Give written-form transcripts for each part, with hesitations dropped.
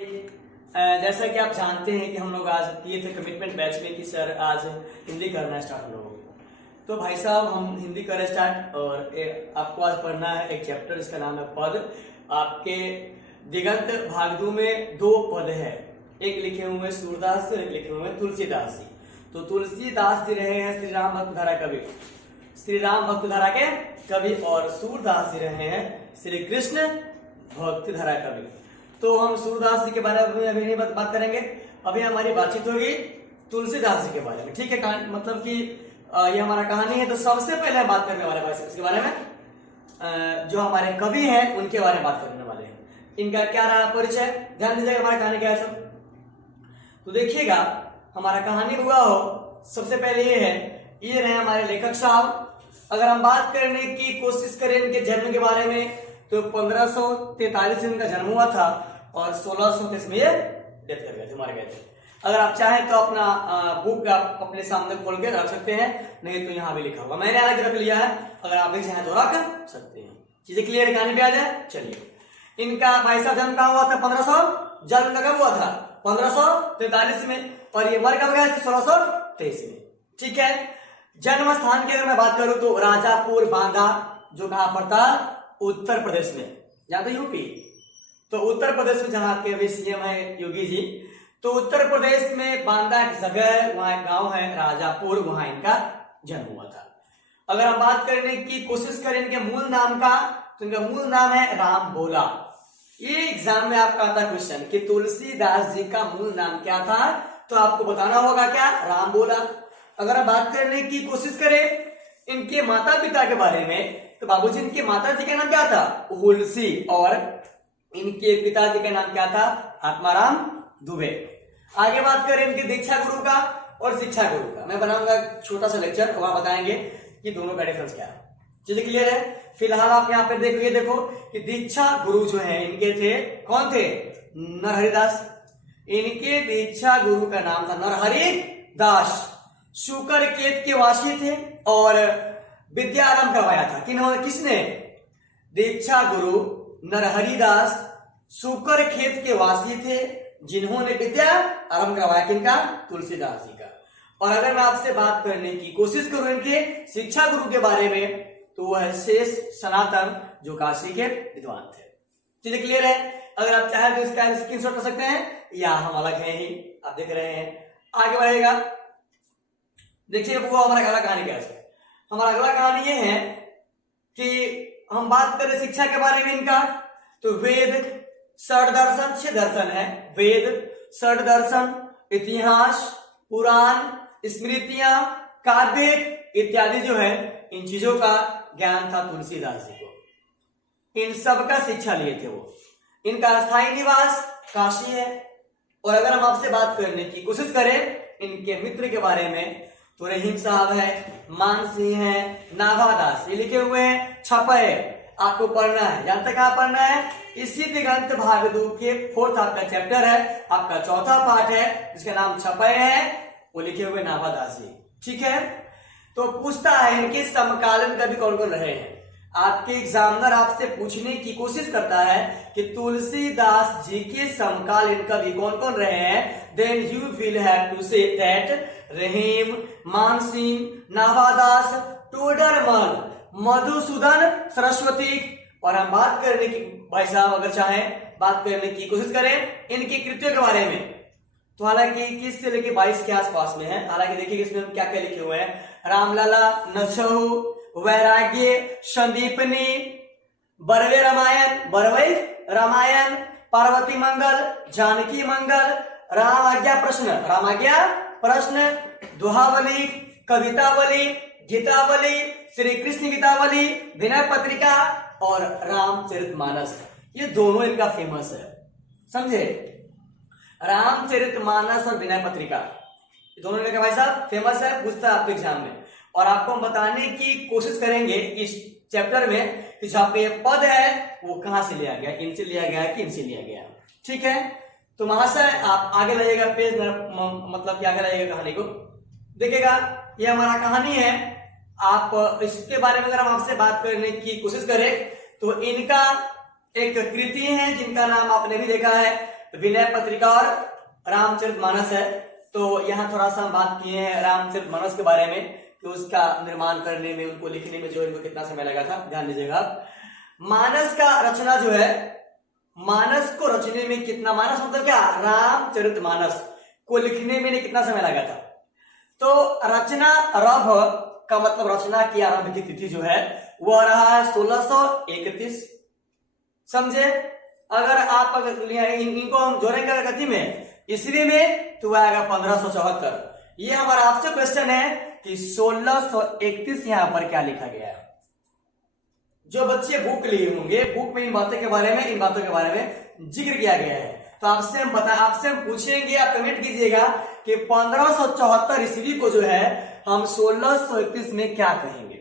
जैसा कि आप जानते हैं कि हम लोग आज किए थे कमिटमेंट बैच में कि सर आज हिंदी करना स्टार्ट हम लोगों को। तो भाई साहब हम हिंदी कर स्टार्ट और आपको आज पढ़ना है एक चैप्टर, इसका नाम है पद। आपके दिगंत भागदू में दो पद है, एक लिखे हुए सूरदास और एक लिखे हुए तुलसीदास जी। तो तुलसीदास जी रहे हैं श्री राम भक्तधारा कवि, श्री राम भक्तधारा के कवि, और सूरदास जी रहे हैं श्री कृष्ण भक्तिधारा कवि। तो हम सूरदास जी के बारे में अभी नहीं बात करेंगे, अभी हमारी बातचीत होगी तुलसीदास जी के बारे में। ठीक है, मतलब कि ये हमारा कहानी है। तो सबसे पहले हम बात करने वाले इसके बारे में, जो हमारे कवि हैं उनके बारे में बात करने वाले हैं। इनका क्या रहा परिचय, ध्यान दीजिएगा हमारा कहानी क्या है सब। तो देखिएगा हमारा कहानी हुआ हो, सबसे पहले ये है, ये रहे हमारे लेखक साहब। अगर हम बात करने की कोशिश करें इनके जन्म के बारे में, तो 1543 में इनका जन्म हुआ था और 1630 में ये डेथ कर गए थे, मारे गए थे। अगर आप चाहें तो अपना बुक आप अपने सामने खोल के रख सकते हैं, नहीं तो यहाँ भी लिखा होगा, मैंने आगे रख लिया है, अगर आप भी चाहें तो रख सकते हैं। चीजें क्लियर, कहानी पे आ जाए। चलिए, इनका भाई साहब जन्म कहाँ हुआ था, 1500 जन्म कब हुआ था, 1543 में, और ये मर कब गए थे, 1623 में। ठीक है, जन्म स्थान की अगर मैं बात करूं तो राजापुर बांदा, जो कहां पर था, उत्तर प्रदेश में, या तो यूपी, तो उत्तर प्रदेश में जहां के अभी सीएम है योगी जी, तो उत्तर प्रदेश में बांदा एक जगह है, वहां एक गांव है राजापुर, वहां इनका जन्म हुआ था। अगर हम बात करने की कोशिश करें इनके मूल नाम का, तो इनका मूल नाम है राम बोला। ये एग्जाम में आपका आता क्वेश्चन कि तुलसीदास जी का मूल नाम क्या था, तो आपको बताना होगा क्या, राम बोला। अगर हम बात करने की कोशिश करें इनके माता पिता के बारे में, तो बाबूजी इनके माता जी का नाम क्या था, हुलसी, और इनके पिताजी का नाम क्या था, आत्माराम दुबे। आगे बात करें इनके दीक्षा गुरु का और शिक्षा गुरु का, मैं बनाऊंगा छोटा सा लेक्चर, वहां बताएंगे कि दोनों का डिफरेंस क्या है। चीजें क्लियर है। फिलहाल आप यहाँ पे देखो, ये देखो कि दीक्षा गुरु जो है इनके थे, कौन थे, नरहरिदास। इनके दीक्षा गुरु का नाम था नरहरिदास, शुकर केत के वासी थे और विद्या आरंभ करवाया था किसने, दीक्षा गुरु नरहरिदास शुकर खेत के वासी थे, जिन्होंने विद्या आरंभ करवाया किनका, तुलसीदास जी का। और अगर मैं आपसे बात करने की कोशिश करूं इनके शिक्षा गुरु के बारे में, तो वह शेष सनातन, जो काशी के विद्वान थे। चीजें क्लियर है। अगर आप चाहें तो इसका स्क्रीनशॉट कर सकते हैं, या हम अलग हैं ही, आप देख रहे हैं। आगे बढ़ेगा, देखिए वो हमारा अगला कहानी क्या है। हमारा अगला कहानी ये है कि हम बात करें शिक्षा के बारे में इनका, तो वेद, षड दर्शन, 6 दर्शन है, वेद, षड दर्शन, इतिहास, पुराण, स्मृतियां, काव्य इत्यादि जो है, इन चीजों का ज्ञान था तुलसीदास जी को। इन सब का शिक्षा लिए थे वो। इनका स्थायी निवास काशी है। और अगर हम आपसे बात करने की कोशिश करें इनके मित्र के बारे में, तो रहीम साहब है, मान सिंह है, नाभादास, ये लिखे हुए हैं, छपे, आपको पढ़ना है। जहां तक आप पढ़ना है, इसी दिगंत भागदू के 4th आपका चैप्टर है, आपका 4था पाठ है, जिसका नाम छपे है, वो लिखे हुए नाभादास जी। ठीक है, तो पूछता है इनके समकालीन कवि कौन कौन रहे हैं। आपके एग्जामिनर आपसे पूछने की कोशिश करता है कि तुलसीदास जी के समकालीन कवि कौन कौन रहे हैं, then you will have to say that Rahim, Mansingh, Nabhadas, Todarmal, Madhusudan Saraswati. और हम बात करने की, भाई साहब अगर चाहें बात करने की कोशिश करें इनकी कृतियों के बारे में, तो हालांकि 21 से लेकर 22 के आसपास में है। हालांकि देखिए इसमें हम क्या क्या लिखे हुए हैं, रामलला, नछहु, वैराग्य, संदीपनी, बरवे रामायण, पार्वती मंगल, जानकी मंगल, राम आज्ञा प्रश्न, दोहावली, कवितावली, गीतावली, श्री कृष्ण गीतावली, विनय पत्रिका और रामचरितमानस। ये दोनों इनका फेमस है, समझे, रामचरितमानस और विनय पत्रिका, दोनों इनका भाई साहब फेमस है, पूछता है आपके एग्जाम में। और आपको हम बताने की कोशिश करेंगे इस चैप्टर में कि जहां पे पद है वो कहां से लिया गया, इनसे लिया गया कि इनसे लिया गया। ठीक है, तो महाशय आप आगे लाइएगा पेज, मतलब कि आगे लाइएगा कहानी को, देखिएगा ये हमारा कहानी है। आप इसके बारे में अगर हम आपसे बात करने की कोशिश करें, तो इनका एक कृति है जिनका नाम आपने भी देखा है, विनय पत्रिका और रामचरितमानस है। तो यहाँ थोड़ा सा हम बात किए हैं रामचरितमानस के बारे में कि उसका निर्माण करने में, उनको लिखने में जो इनको कितना समय लगा था, ध्यान दीजिएगा आप। मानस का रचना जो है, मानस को रचने में कितना, मानस मतलब क्या, रामचरितमानस को लिखने में कितना समय लगा था। तो रचना आरंभ का मतलब रचना की आरंभ की तिथि जो है वह रहा है 1631। समझे? अगर आप इनको हम जोड़ेंगे कथी में, ईस्वी में, तो आएगा 1574। ये हमारा आपसे क्वेश्चन है कि 1631 यहां पर क्या लिखा गया है। जो बच्चे बुक लिए होंगे, बुक में इन बातों के बारे में जिक्र किया गया है। तो आपसे हम पूछेंगे, आप कमेंट कीजिएगा कि 1574 ईस्वी को जो है हम 1631 में क्या कहेंगे।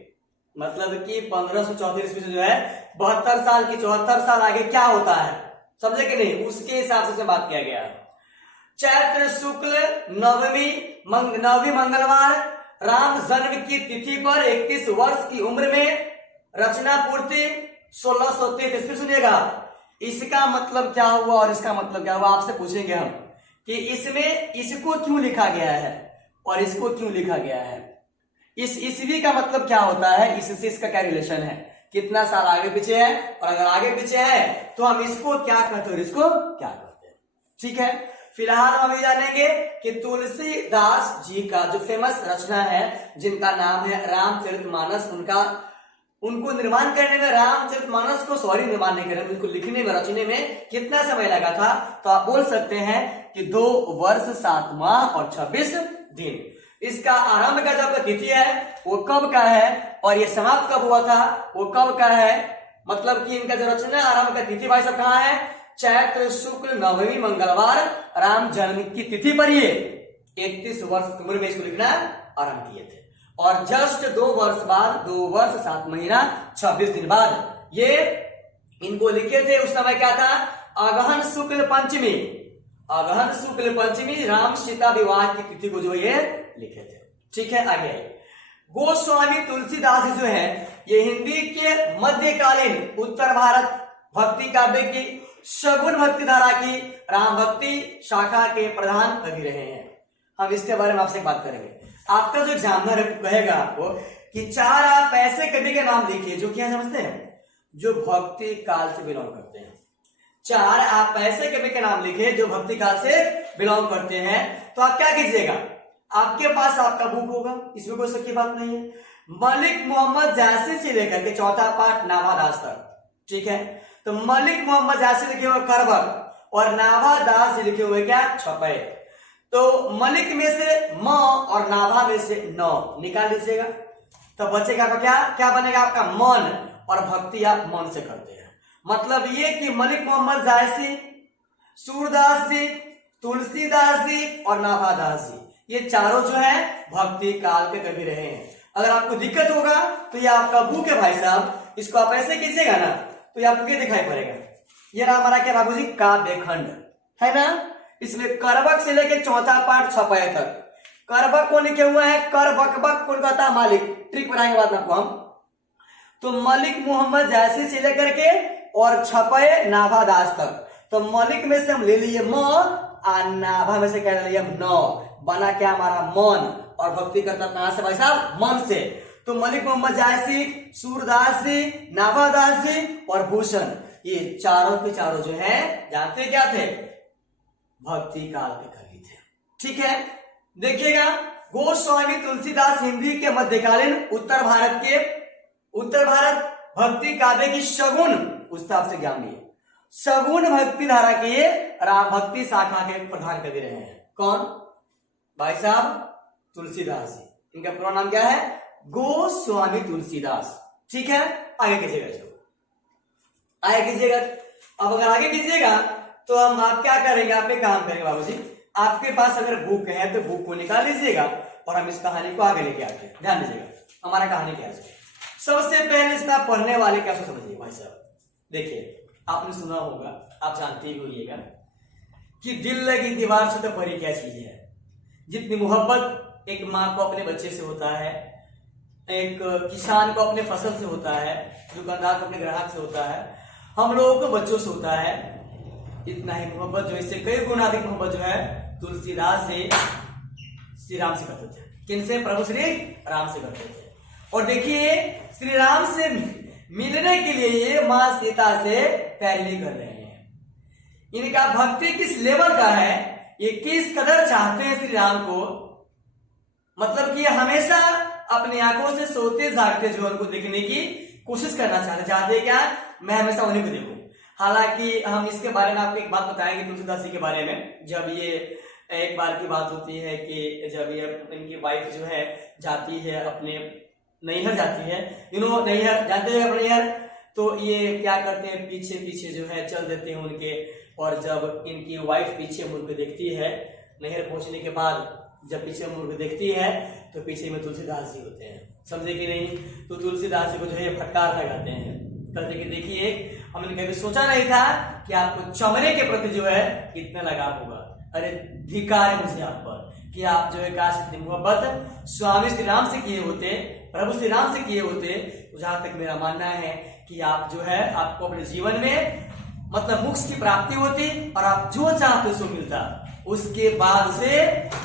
मतलब कि 1574 ईस्वी से जो है 72 साल की 74 साल आगे क्या होता है, समझे कि नहीं, उसके हिसाब से बात किया गया है। चैत्र शुक्ल नवमी मंगलवार राम जन्म की तिथि पर 31 वर्ष की उम्र में रचना पूर्ति 1633। फिर सुनिएगा, इसका मतलब क्या हुआ और इसका मतलब क्या हुआ, आपसे पूछेंगे हम कि इसमें इसको क्यों लिखा गया है और इसको क्यों लिखा गया है। इस ईस्वी का मतलब क्या होता है, इससे इसका क्या रिलेशन है, कितना साल आगे पीछे है, और अगर आगे पीछे है तो हम इसको क्या कहते हैं और इसको क्या कहते हैं। ठीक है, फिलहाल हम ये जानेंगे कि तुलसीदास जी का जो फेमस रचना है, जिनका नाम है रामचरितमानस, उनको निर्माण करने में, रामचरितमानस को निर्माण नहीं करने में, उनको लिखने में, रचने में कितना समय लगा था। तो आप बोल सकते हैं कि 2 वर्ष 7 माह और 26 दिन। इसका आरंभ का जब तिथि है वो कब का है और ये समाप्त कब हुआ था वो कब का है। मतलब कि इनका जो रचना आरंभ का तिथि भाई सब कहाँ है, चैत्र शुक्ल नवमी मंगलवार राम जन्म की तिथि पर ये 31 वर्ष की उम्र में इसको लिखना आरंभ किए थे। और जस्ट 2 वर्ष बाद, 2 वर्ष 7 महीना 26 दिन बाद ये इनको लिखे थे। उस समय क्या था, अगहन शुक्ल पंचमी, अगहन शुक्ल पंचमी राम सीता विवाह की तिथि को जो ये लिखे थे। ठीक है, आगे गोस्वामी तुलसीदास जो है ये हिंदी के मध्यकालीन उत्तर भारत भक्ति काव्य की शगुन भक्ति धारा की राम भक्ति शाखा के प्रधान कवि रहे हैं। हम इसके बारे में आपसे बात करेंगे। आपका जो एग्जामिनर कहेगा आपको कि 4 आप ऐसे कवि के नाम लिखिए जो क्या समझते हैं, जो भक्ति काल से बिलोंग करते हैं। 4 आप ऐसे कवि के नाम लिखे जो भक्ति काल से बिलोंग करते हैं। तो आप क्या कीजिएगा, आपके पास आपका बुक होगा, इसमें कोई शक की बात नहीं है। मलिक मोहम्मद जायसी से लेकर के चौथा पाठ नाभादास तक। ठीक है, तो मलिक मोहम्मद जायसी लिखे हुए करबक और नाभादास जी लिखे हुए क्या, छपे। तो मलिक में से म और नाभा में से न निकाल लीजिएगा, तो बचेगा आपका क्या, क्या बनेगा आपका मन, और भक्ति आप मन से करते हैं। मतलब ये कि मलिक मोहम्मद जायसी, सूरदास जी, तुलसीदास जी और नाभादास जी, ये चारों जो है भक्ति काल के कवि रहे हैं। अगर आपको दिक्कत होगा तो ये आपका बुक है भाई साहब, इसको आप ऐसे कीजिएगा ना तो ये आपको क्या दिखाई पड़ेगा, ये रहा हमारा क्या बाबूजी, काव्य खंड है ना। इसमें करबक से लेके चौथा पाठ छपाया तक। करबक को लिखे हुए हैं कर बकबक कोलकाता मालिक, ट्रिक बनाएंगे बाद में आपको हम। तो मलिक मोहम्मद जायसी से लेकर के और छपे नाभादास तक। तो मलिक में से हम ले लिए म और नाभा में से क्या ले लिए नौ, बना क्या हमारा मन, और भक्ति करता कहां से भाई साहब, मन से। तो मलिक मोहम्मद जायसी, सूरदास जी, नाभादास जी और भूषण, ये चारों के चारों जो है जानते क्या थे, भक्ति काल के कवि थे। ठीक है, देखिएगा गोस्वामी तुलसीदास हिंदी के मध्यकालीन उत्तर भारत भक्ति काव्य की शगुन, उससे आपसे ज्ञान लिए, शगुन भक्ति धारा के राम भक्ति शाखा के प्रधान कवि रहे हैं। कौन भाई साहब, तुलसीदास जी। इनका पूरा नाम क्या है, गोस्वामी तुलसीदास। ठीक है, आगे कीजिएगा, आगे कीजिएगा। अब अगर आगे कीजिएगा तो हम आप क्या करेंगे, आप एक काम करेंगे बाबूजी, आपके पास अगर बुक है तो बुक को निकाल लीजिएगा और हम इस कहानी को आगे लेके आते हैं। ध्यान दीजिएगा हमारा कहानी क्या है। सबसे पहले इसका पढ़ने वाले कैसे समझिए भाई साहब। देखिए आपने सुना होगा, आप जानते ही होइएगा कि दिल लगी दीवार से तो परी क्या चीज है। जितनी मोहब्बत एक माँ को अपने बच्चे से होता है, एक किसान को अपने फसल से होता है, दुकानदार को अपने ग्राहक से होता है, हम लोगों को बच्चों से होता है, इतना ही मोहब्बत जो इससे कई गुना अधिक मोहब्बत जो है तुलसीदास से श्री राम से करते थे। किनसे? प्रभु श्री राम से करते थे। और देखिए श्री राम से मिलने के लिए ये मां सीता से पैरवी कर रहे हैं। इनका भक्ति किस लेवल का है, ये किस कदर चाहते हैं श्री राम को, मतलब कि हमेशा अपनी आंखों से सोते जागते जो उनको देखने की कोशिश करना चाहते हैं। क्या? मैं हमेशा उन्हीं को देखूं। हालांकि हम इसके बारे में आपको एक बात बताएंगे तुलसीदास जी के बारे में। जब ये एक बार की बात होती है कि जब ये इनकी वाइफ जो है जाती है अपने नैहर जाती है, नैहर जाते हैं अपने नैहर, तो ये क्या करते हैं पीछे पीछे जो है चल देते हैं उनके। और जब इनकी वाइफ पीछे मुड़ के देखती है, नैहर पहुंचने के बाद जब पीछे मुड़ के देखती है तो पीछे में तुलसीदास जी होते हैं, समझे कि नहीं। तो तुलसीदास जी को जो है फटकार लगाते हैं, कहते कि देखिए हमने कभी सोचा नहीं था कि आपको चमड़े के प्रति जो है इतना लगाव होगा। अरे धिक्कार है मुझे आप पर कि आप जो है काश इतनी मोहब्बत स्वामी श्री राम से किए होते, प्रभु श्री राम से किए होते। तो जहां तक मेरा मानना है कि आप जो है आपको अपने जीवन में मतलब मोक्ष की प्राप्ति होती और आप जो चाहते सो मिलता। उसके बाद से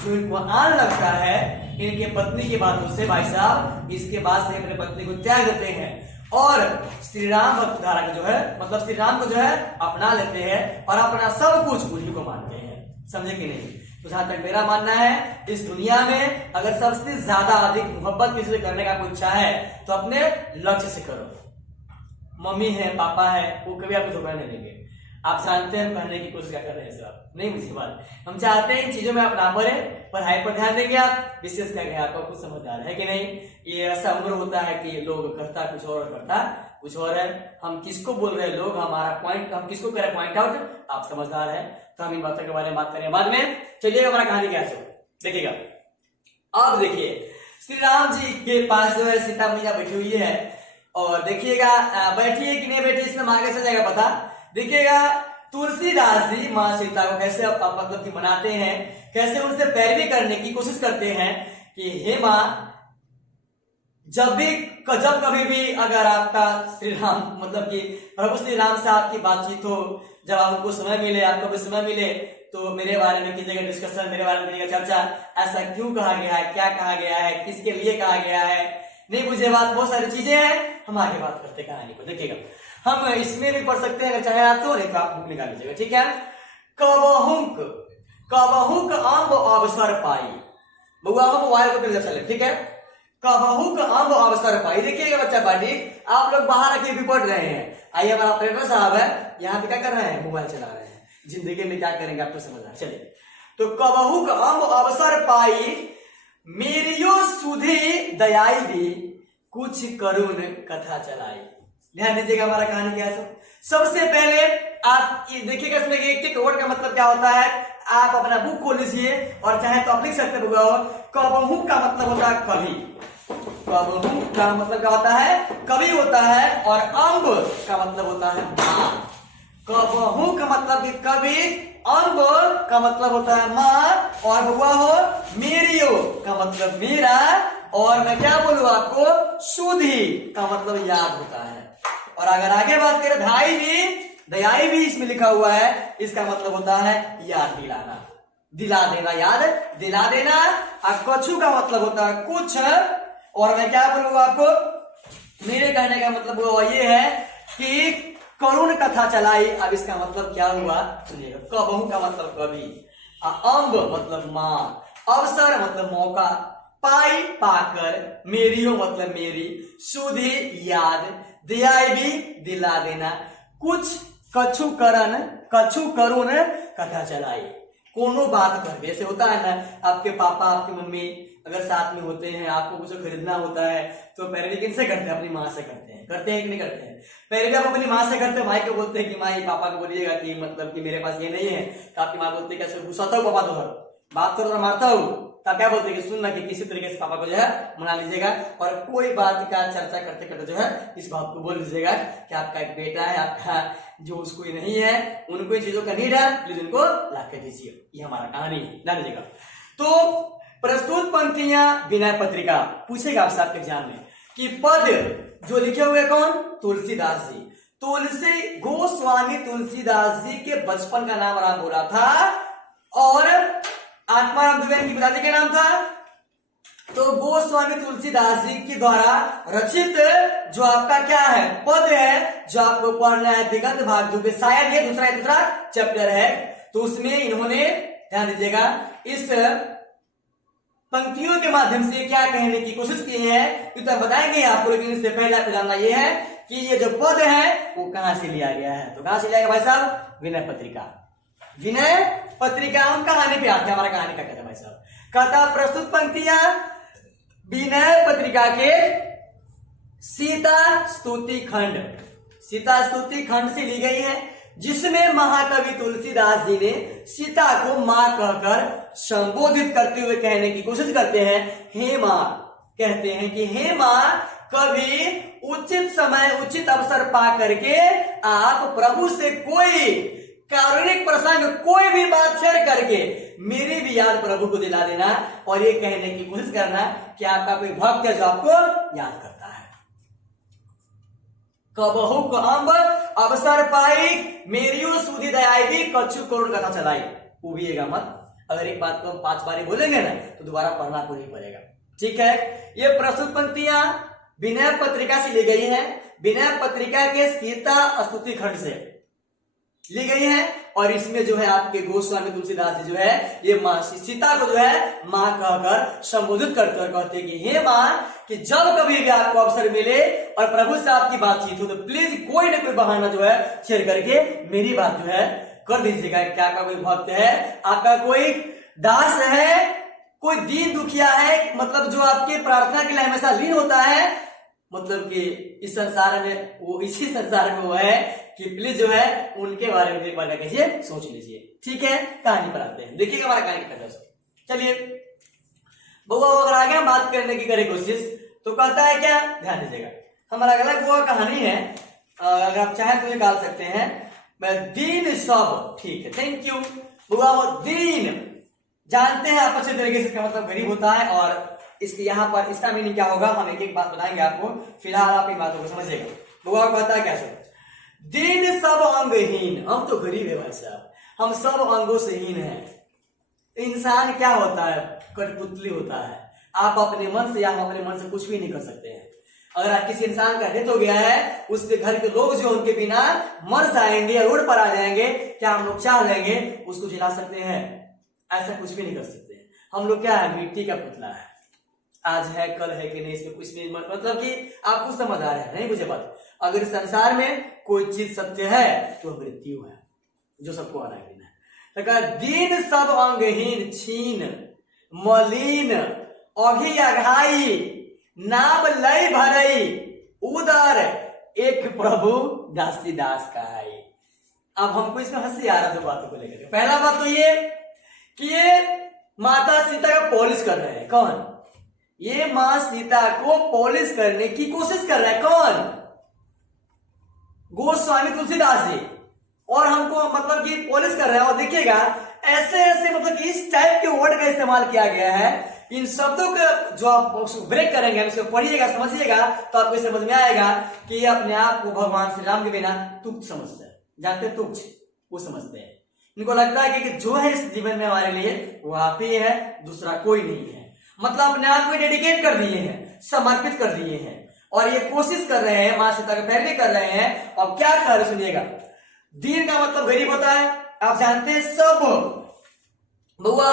जो इनको आन लगता है इनके पत्नी की बातों से, भाई साहब इसके बाद से अपने पत्नी को त्याग देते हैं और श्री राम भक्त धारा को जो है मतलब श्री राम को जो है अपना लेते हैं और अपना सब कुछ उन्हीं को मानते हैं, समझे कि नहीं। तो जहां तक मेरा मानना है इस दुनिया में अगर सबसे ज्यादा अधिक मोहब्बत किसी से करने का कोई चाहे तो अपने लक्ष्य से करो। मम्मी है, पापा है, वो कभी आपको धोखा नहीं देंगे। आप जानते हैं हम कहने की कोशिश क्या कर रहे हैं सर, नहीं मुझे बात। हम चाहते हैं इन चीजों में आप ना पढ़े, पढ़ाई पर ध्यान देंगे आप, विशेष करके आपको कुछ समझदार है कि नहीं। ये ऐसा उम्र होता है कि लोग करता कुछ और करता कुछ और है। हम किसको बोल रहे हैं लोग, हमारा पॉइंट हम किसको कह रहे हैं पॉइंट आउट, आप समझदार है। तो हम इन बातों के बारे में बात करेंगे बाद में। चलिए हमारा कहानी क्या है देखिएगा। अब देखिए श्री राम जी के पास जो है सीता मैया बैठी हुई है और देखिएगा बैठी है कि नहीं बैठी इसमें आगे से जाएगा पता। देखिएगा तुलसीदास जी माँ सीता को कैसे मतलब कि मनाते हैं, कैसे उनसे पैरवी करने की कोशिश करते हैं कि हे माँ जब कभी भी अगर आपका श्री राम मतलब कि प्रभु श्री राम से आपकी बातचीत हो, जब आपको समय मिले, आपको भी समय मिले तो मेरे बारे में कीजिएगा डिस्कशन, मेरे बारे में कीजिएगा चर्चा। ऐसा क्यों कहा गया है, क्या कहा गया है, किसके लिए कहा गया है, नहीं मुझे बात बहुत सारी चीजें हैं, हम आगे बात करते कहानी को। देखिएगा हम इसमें भी पढ़ सकते हैं अगर चाहे आप तो, नहीं तो आप बुक निकाल लीजिएगा, ठीक है। कबहुक कबहुक अम्ब अवसर पाई, बउआ हम मोबाइल को पहले चले, ठीक है। कबहुक अम्ब अवसर पाई, देखिएगा बच्चा पार्टी आप लोग बाहर आके भी पढ़ रहे हैं। आइए हमारा ऑपरेटर साहब है यहाँ पे क्या कर रहे हैं, मोबाइल चला रहे हैं। जिंदगी में क्या करेंगे आप तो समझ रहे हैं। चलिए तो कबहुक अम्ब अवसर पाई मेरियो सुधी दयाई भी कुछ करुण कथा चलाई। ध्यान दीजिएगा हमारा कहानी क्या है। सबसे पहले आप देखिएगा इसमें एक वर्ड का मतलब क्या होता है। आप अपना बुक खोल लीजिए और चाहे तो आप लिख सकते हो। कबहुक का मतलब होता है कवि, कबहुक का मतलब क्या होता है, कवि होता है। और अम्ब का मतलब होता है माँ। कबहुक का मतलब कि कवि, अम्ब का मतलब होता है माँ, और हुआ हो मेरियो का मतलब मेरा, और मैं क्या बोलूं आपको सुधी का मतलब याद होता है। और अगर आगे बात करें दयाई भी इसमें लिखा हुआ है, इसका मतलब होता है याद दिलाना, दिला देना, याद दिला देना। और कछु का मतलब होता है कुछ, और मैं क्या बोलूंगा आपको, मेरे कहने का मतलब वो ये है कि करुण कथा चलाई। अब इसका मतलब क्या हुआ सुनिएगा। कबहू का मतलब कवि, अम्ब मतलब माँ, अवसर मतलब मौका, पाई पाकर, मेरियो मतलब मेरी, सुधी याद, दियाई भी दिला देना, कुछ कछु करुण कथा चलाई। कोनो बात करके, जैसे होता है ना आपके पापा आपकी मम्मी अगर साथ में होते हैं, आपको कुछ खरीदना होता है तो पैरवी किनसे करते हैं, अपनी माँ से करते हैं कि नहीं करते हैं। पैरवी आप अपनी माँ से करते हैं। माँ को बोलते हैं कि माँ पापा को बोलिएगा कि मतलब कि मेरे पास ये नहीं है, तो आपकी माँ बोलती है कैसे गुस्साता हूँ पापा, तो बात करो तो मारता हूँ, तब क्या बोलते हैं कि सुनना कि किसी तरीके से पापा को जो है मना लीजिएगा। और कोई बात का चर्चा करते करते जो है इस बात को बोल दीजिएगा कि आपका एक बेटा है, आपका जो उसको नहीं है, उनको इन चीजों का नीड है, प्लीज उनको ला के दीजिए। ये हमारा कहानी ला लीजिएगा। तो प्रस्तुत पंक्तियां विनय पत्रिका पूछेगा आपसे आपके एग्जाम में कि पद जो लिखे हुए कौन, तुलसीदास जी। तुलसी गोस्वामी तुलसीदास जी के बचपन का नाम राम बोला था और आत्माराम द्विवेदी के पिताजी का नाम था। तो गोस्वामी तुलसीदास जी के द्वारा रचित जो आपका क्या है पद है जो आपको पढ़ना है दिगंत भाग जो शायद ये दूसरा चैप्टर है, तो उसमें इन्होंने ध्यान दीजिएगा इस पंक्तियों के माध्यम से क्या कहने की कोशिश की है तो बताएंगे आपको, लेकिन इससे पहले आपको जानना यह है कि ये जो पद है वो कहां से लिया गया है। तो कहां से लिया गया भाई साहब? विनय पत्रिका। विनय पत्रिका हम कहानी पे आते हैं, हमारा कहानी का कहता है भाई साहब, कहता प्रस्तुत पंक्तियां विनय पत्रिका के सीता स्तुति खंड से ली गई है, जिसमें महाकवि तुलसीदास जी ने सीता को मां कहकर संबोधित करते हुए कहने की कोशिश करते हैं, हे मां, कहते हैं कि हे मां, कभी उचित समय उचित अवसर पा करके आप प्रभु से कोई कारुणिक प्रसंग कोई भी बात शेयर करके मेरी भी याद प्रभु को दिला देना और ये कहने की कोशिश करना कि आपका कोई भक्त है जो आपको याद करता है। कबहु अम्ब अवसर पाई मेरियो सुधी दयाई कच्छु करोड़ कथा चलाई। उबिएगा मत, अगर एक बात को हम 5 बार बोलेंगे ना तो दोबारा पढ़ना को नहीं पड़ेगा, ठीक है। ये प्रस्तुत पंक्तियां विनय पत्रिका से ली गई है, विनय पत्रिका के सीता स्तुति खंड से ली गई है और इसमें जो है आपके गोस्वामी तुलसीदास जी जो है ये मां सीता को जो है मां कहकर संबोधित करते हुए कहते हैं कि हे मां, कि जब कभी भी आपको अवसर मिले और प्रभु से आपकी बातचीत हो तो प्लीज कोई ना कोई बहाना जो है शेयर करके मेरी बात जो है कर दीजिएगा। क्या आपका कोई भक्त है, आपका कोई दास है, कोई दीन दुखिया है, मतलब जो आपकी प्रार्थना के लिए हमेशा लीन होता है, मतलब कि इस संसार में वो इसी संसार में वो है कि प्लीज जो है उनके बारे में एक बार कैसे सोच लीजिए, ठीक है। कहानी पर आते हैं, देखिएगा हमारा कहानी का दर्शक। चलिए बउआ अगर आगे हम बात करने की करें कोशिश तो कहता है क्या, ध्यान दीजिएगा, हमारा अगला बुआ कहानी है, अगर आप चाहें तो निकाल सकते हैं। दीन सब, ठीक है, थैंक यू बुआ। दीन जानते हैं आप अच्छे तरीके से, इसका मतलब गरीब होता है और इसके यहाँ पर इसका मीनिंग क्या होगा हम एक एक बात बताएंगे आपको, फिलहाल आप इन बातों को समझिएगा। बुआ कहता है कैसे, दीन सब अंगहीन, हम तो गरीब है भाई साहब, हम सब अंगों से हीन है। इंसान क्या होता है, कठपुतली होता है, आप अपने मन से या हम अपने मन से कुछ भी नहीं कर सकते हैं। अगर आप किसी इंसान का डेथ हो गया है, उसके घर के लोग जो उनके बिना मर जाएंगे, रोड पर आ जाएंगे, क्या हम लोग चाह लेंगे उसको जिला सकते हैं? ऐसा कुछ भी नहीं कर सकते। हम लोग क्या है, मिट्टी का पुतला है, आज है कल है कि नहीं, इसमें कुछ नहीं, मतलब कि आप कुछ समझ आ रहे हैं नहीं मुझे बात। अगर संसार में कोई चीज सत्य है तो मृत्यु है, जो सबको आना है। दीन सब अंगहीन छीन मलिन अघी अघाई नाम लय भरई उदर एक प्रभु दासीदास कहाई। अब हमको इसमें हंसी आ रहा है दो बातों को लेकर। पहला बात तो ये कि ये माता सीता का पॉलिश कर रहे हैं, कौन? ये मां सीता को पॉलिश करने की कोशिश कर रहा है, कौन? गोस्वामी तुलसीदास जी। और हमको मतलब कि पॉलिश कर रहे हैं। और देखिएगा ऐसे ऐसे मतलब कि इस टाइप के वर्ड का इस्तेमाल किया गया है। इन शब्दों का जो आप ब्रेक करेंगे, उसको पढ़िएगा, समझिएगा तो आपको समझ में आएगा कि ये अपने आप को भगवान श्री राम के बिना तुच्छ समझते हैं। जानते हैं तुच्छ, वो समझते हैं। इनको लगता है कि जो है इस जीवन में हमारे लिए वो आप ही है, दूसरा कोई नहीं है। मतलब अपने आप को डेडिकेट कर दिए हैं, समर्पित कर दिए हैं और ये कोशिश कर रहे हैं, मां सीता का पैरवी कर रहे हैं। और क्या कर रहे सुनिएगा, दीन का मतलब गरीब होता है, आप जानते हैं। सब बउआ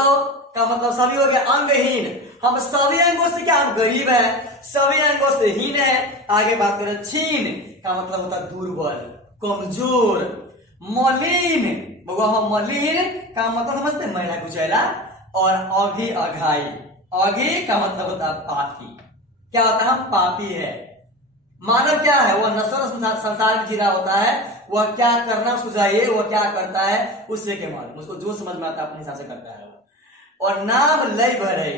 का मतलब सभी हो गया। अंगहीन, हम सभी अंगों से क्या, हम गरीब हैं, सभी अंगों से हीन है। आगे बात करें, छीन का मतलब होता है दुर्बल, कमजोर। मलिन, बउआ हम मलिन का मतलब समझते हैं, मैला कुचैला। और अघी अघाई, अघी का मतलब होता है पापी। क्या होता है, हम पापी है। मानव क्या है, वह नश्वर संसार में जी रहा होता है। वह क्या करना उसको चाहिए, वह क्या करता है उससे के मालूम, उसको जो समझ में आता है अपने हिसाब से करता है। और नाम लय भरे,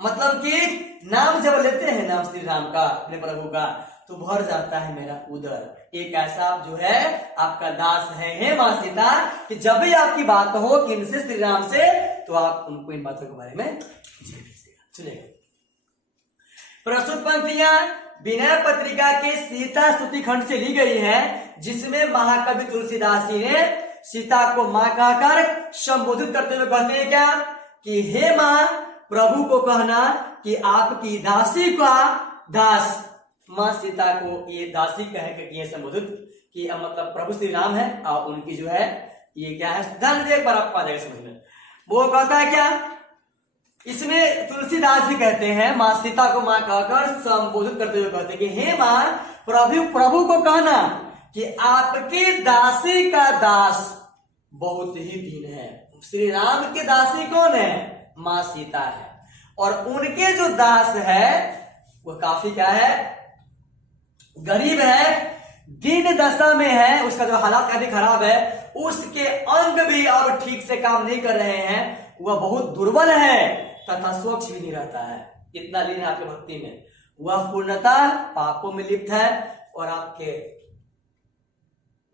मतलब कि नाम जब लेते हैं नाम श्री राम का, अपने प्रभु का, तो भर जाता है मेरा उदर। एक ऐसा जो है आपका दास है, हे मां सीता, कि जब भी आपकी बात हो कि इनसे श्री राम से, तो आप उनको इन बातों के बारे में सुनिएगा। प्रस्तुत पंक्तियां विनय पत्रिका के सीता स्तुति खंड से ली गई हैं, जिसमें महाकवि तुलसीदास जी ने सीता को मां कहकर संबोधित करते हुए कहते हैं क्या कि हे मां, प्रभु को कहना कि आपकी दासी का दास। मां सीता को ये दासी कह के ये संबोधित कि मतलब प्रभु श्री राम है और उनकी जो है ये क्या है, ध्यान दीजिए एक बार आपको आ जाएगा समझ में। वो कहता है क्या, इसमें तुलसीदास जी कहते हैं मां सीता को मां कहकर संबोधित करते हुए कहते हैं कि हे मां, प्रभु को कहना कि आपकी दासी का दास बहुत ही दीन है। श्री राम की दासी कौन है? मां सीता है। और उनके जो दास है वो काफी क्या है, गरीब है, दीन दशा में है, उसका जो हालात काफी खराब है, उसके अंग भी अब ठीक से काम नहीं कर रहे हैं, वह बहुत दुर्बल है तथा स्वच्छ भी नहीं रहता है। इतना लीन है आपके भक्ति में। वह पूर्णतः पापों में लिप्त है और आपके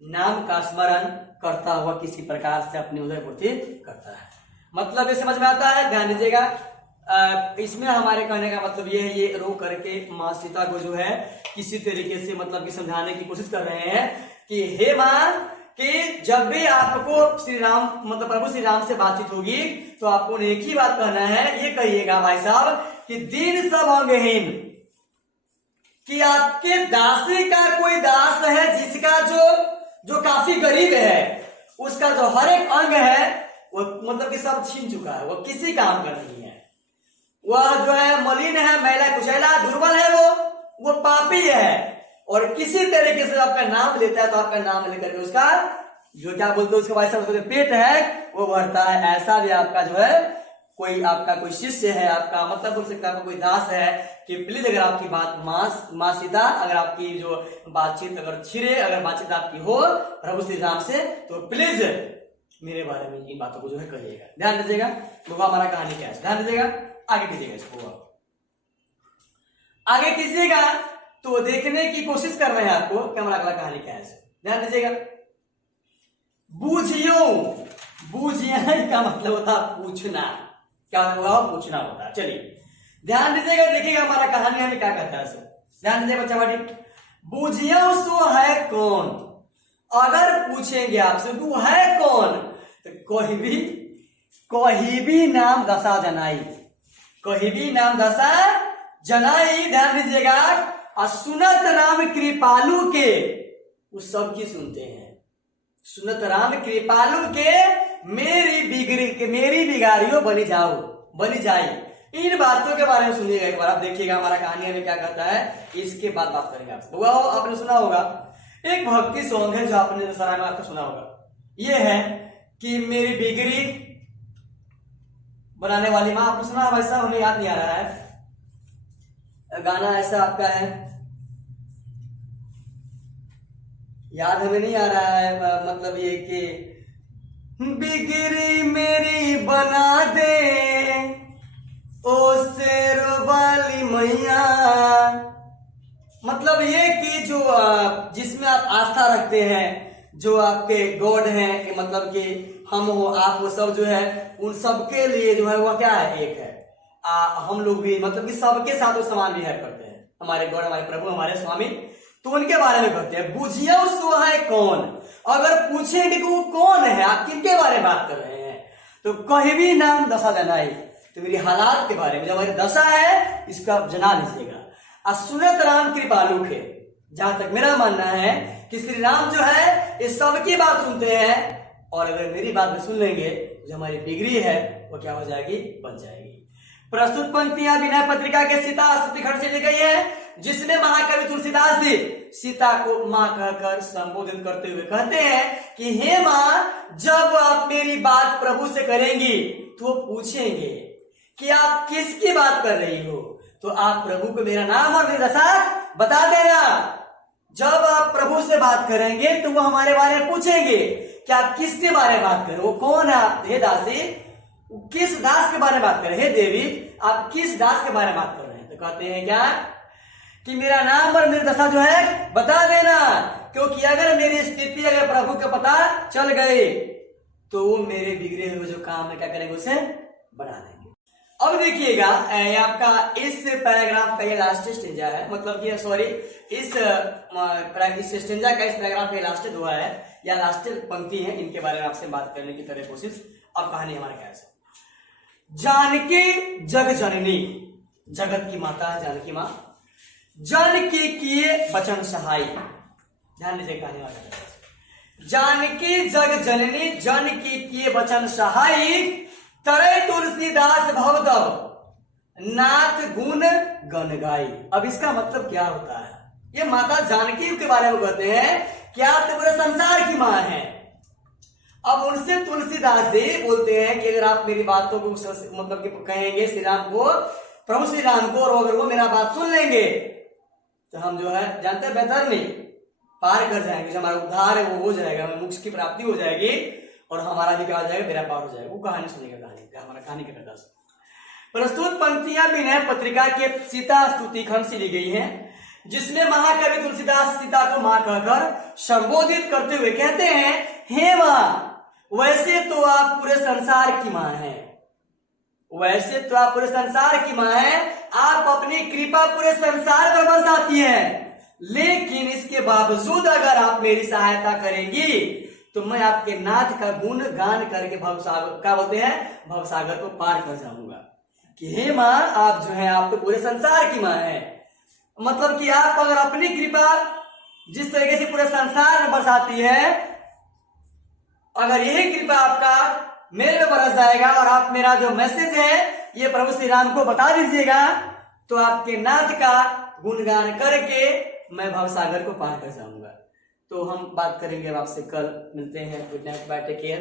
नाम का स्मरण करता हुआ किसी प्रकार से अपनी उदयपूर्ति करता है। मतलब ये समझ में आता है, ध्यान दीजिएगा। इसमें हमारे कहने का मतलब ये है, ये रो करके मां सीता को जो है किसी तरीके से मतलब कि समझाने की कोशिश कर रहे हैं कि हे मां, कि जब भी आपको श्री राम मतलब प्रभु श्री राम से बातचीत होगी तो आपको एक ही बात कहना है, ये कहिएगा भाई साहब कि दीन सब अंगहीन, कि आपके दासी का कोई दास है जिसका जो काफी गरीब है, उसका जो हर एक अंग है वो मतलब कि सब छीन चुका है, वो किसी काम का नहीं है, वह जो है मलिन है, मैला कुचैला, दुर्बल है, वो पापी है। और किसी तरीके से आपका नाम लेता है तो आपका नाम लेकर के उसका जो क्या बोलते हैं उसका भाई साहब पेट है वो भरता है। ऐसा भी आपका जो है कोई आपका कोई शिष्य है, आपका मतलब बोल सकता है कोई दास है कि प्लीज अगर आपकी बात मां सीता, अगर आपकी जो बातचीत अगर छिड़े, अगर बातचीत आपकी हो प्रभु श्री राम से, तो प्लीज मेरे बारे में इन बातों को जो है कहिएगा। ध्यान दीजिएगा, तो हमारा कहानी क्या है, ध्यान दीजिएगा, आगे कीजिएगा इसको, आगे कीजिएगा तो देखने की कोशिश कर रहे हैं आपको कि हमारा अगला कहानी क्या है। ध्यान दीजिएगा, बूझिया का मतलब होता है पूछना, क्या हुआ, पूछना होता है। चलिए ध्यान दीजिएगा, देखिएगा हमारा कहानी हमें क्या कहता है। ध्यान दीजिए बच्चा बाटी, बूझियो सो है कौन। अगर पूछेंगे आपसे तू है कौन, तो कोई भी नाम दशा जनाई, कोई भी नाम दशा जनाई। ध्यान दीजिएगा, सुनत राम कृपालु के, उस सबकी सुनते हैं, सुनत राम कृपालु के मेरी बिगाड़ियों बनी जाई। इन बातों के बारे में सुनिएगा एक बार, आप देखिएगा हमारा कहानी में क्या कहता है, इसके बाद बात करेंगे आपसे। वो आपने सुना होगा एक भक्ति सॉन्ग है जो आपने दशहरा में आपको सुना होगा, ये है कि मेरी बिगड़ी बनाने वाली माँ। आपने सुना वैसा, उन्हें याद नहीं आ रहा है गाना, ऐसा आपका है, याद हमें नहीं आ रहा है। मतलब ये कि बिगड़ी मेरी बना दे ओ शेर वाली मैया, मतलब ये कि जो जिसमें आप आस्था रखते हैं, जो आपके गॉड हैं, कि मतलब कि हम हो आप हो, सब जो है उन सबके लिए जो है वो क्या है, एक है। हम लोग भी मतलब कि सबके साथ वो समान बिहेव करते हैं, हमारे गॉड, हमारे प्रभु, हमारे स्वामी, तो उनके बारे में कहते हैं बुझिया सो है कौन। अगर पूछेंगे कि वो कौन है, आप किनके बारे में बात कर रहे हैं, तो कहीं भी नाम दशा जनाई, तो मेरी हालात के बारे में, जो हमारी दशा है इसका जना लीजिएगा। सुनत राम कृपालु के, जहां तक मेरा मानना है कि श्री राम जो है इस सबकी बात सुनते हैं, और अगर मेरी बात में सुन लेंगे जो हमारी डिग्री है वो क्या हो जाएगी, बन जाएगी। प्रस्तुत पंक्तियां विनय पत्रिका के सीता स्तुति खंड से ली गई है, जिसमें महाकवि तुलसीदास जी सीता को मां कहकर संबोधित करते हुए कहते हैं कि हे मां, जब आप मेरी बात प्रभु से करेंगी तो पूछेंगे कि आप किसकी बात कर रही हो, तो आप प्रभु को मेरा नाम और मेरी दशा बता देना। जब आप प्रभु से बात करेंगे तो वो हमारे बारे में पूछेंगे कि आप किसके बारे में बात कर रहे हो, कौन है आप, हे दासी, किस दास के बारे में बात कर रहे हैं, हे देवी आप किस दास के बारे में बात कर रहे हैं। तो कहते हैं क्या कि मेरा नाम और मेरी दशा जो है बता देना, क्योंकि अगर मेरी स्थिति अगर प्रभु को पता चल गई तो वो मेरे बिगड़े हुए जो काम है क्या करेंगे, उसे बना देंगे। अब देखिएगा ये आपका इस पैराग्राफ का ये लास्ट स्टेंजा है, मतलब कि सॉरी इस स्टेंजा का इस पैराग्राफ का लास्ट दुआ है या लास्ट पंक्ति है, इनके बारे में आपसे बात करने की तरह कोशिश। अब कहानी हमारे क्या है। जानकी जग जननी, जगत की माता है जानकी माँ, जानकी किए वचन सहाय। ध्यान दीजिए कहानी वाला। जानकी जग जननी, जानकी किए वचन सहाय, तरे तुलसीदास भवदब नाथ गुण गण गाई। अब इसका मतलब क्या होता है, ये माता जानकी के बारे में कहते हैं क्या तो पूरे संसार की मां है। अब उनसे तुलसीदास जी बोलते हैं कि अगर आप मेरी बातों को मतलब कि कहेंगे श्री राम को, प्रभु श्री राम को, और अगर वो मेरा बात सुन लेंगे तो हम जो है जानते हैं बेहतर नहीं पार कर जाएंगे, जो हमारा उद्धार है वो हो जाएगा, हमें मोक्ष की प्राप्ति हो जाएगी और हमारा भी क्या हो जाएगा, मेरा पार हो जाएगा। वो कहानी सुनेगा, हमारा कहानी का प्रकाश। प्रस्तुत पंक्तियां विनय पत्रिका के सीता स्तुति खंड से ली गई हैं, जिसमें महाकवि तुलसीदास सीता को मां कहकर संबोधित करते हुए कहते हैं, हे मां, वैसे तो आप पूरे संसार की मां हैं, वैसे तो आप पूरे संसार की मां हैं, आप अपनी कृपा पूरे संसार पर बरसाती हैं, लेकिन इसके बावजूद अगर आप मेरी सहायता करेंगी तो मैं आपके नाथ का गुण गान करके भवसागर, क्या बोलते हैं, भवसागर को पार कर जाऊंगा। कि हे मां, आप जो है आप तो पूरे संसार की मां हैं, मतलब कि आप अगर अपनी कृपा जिस तरीके से पूरे संसार में बरसाती है, अगर यही कृपा आपका मेरे में बरस जाएगा और आप मेरा जो मैसेज है ये प्रभु श्री राम को बता दीजिएगा, तो आपके नाथ का गुणगान करके मैं भवसागर को पार कर जाऊंगा। तो हम बात करेंगे अब आपसे कल, मिलते हैं। Good night, bye, take care.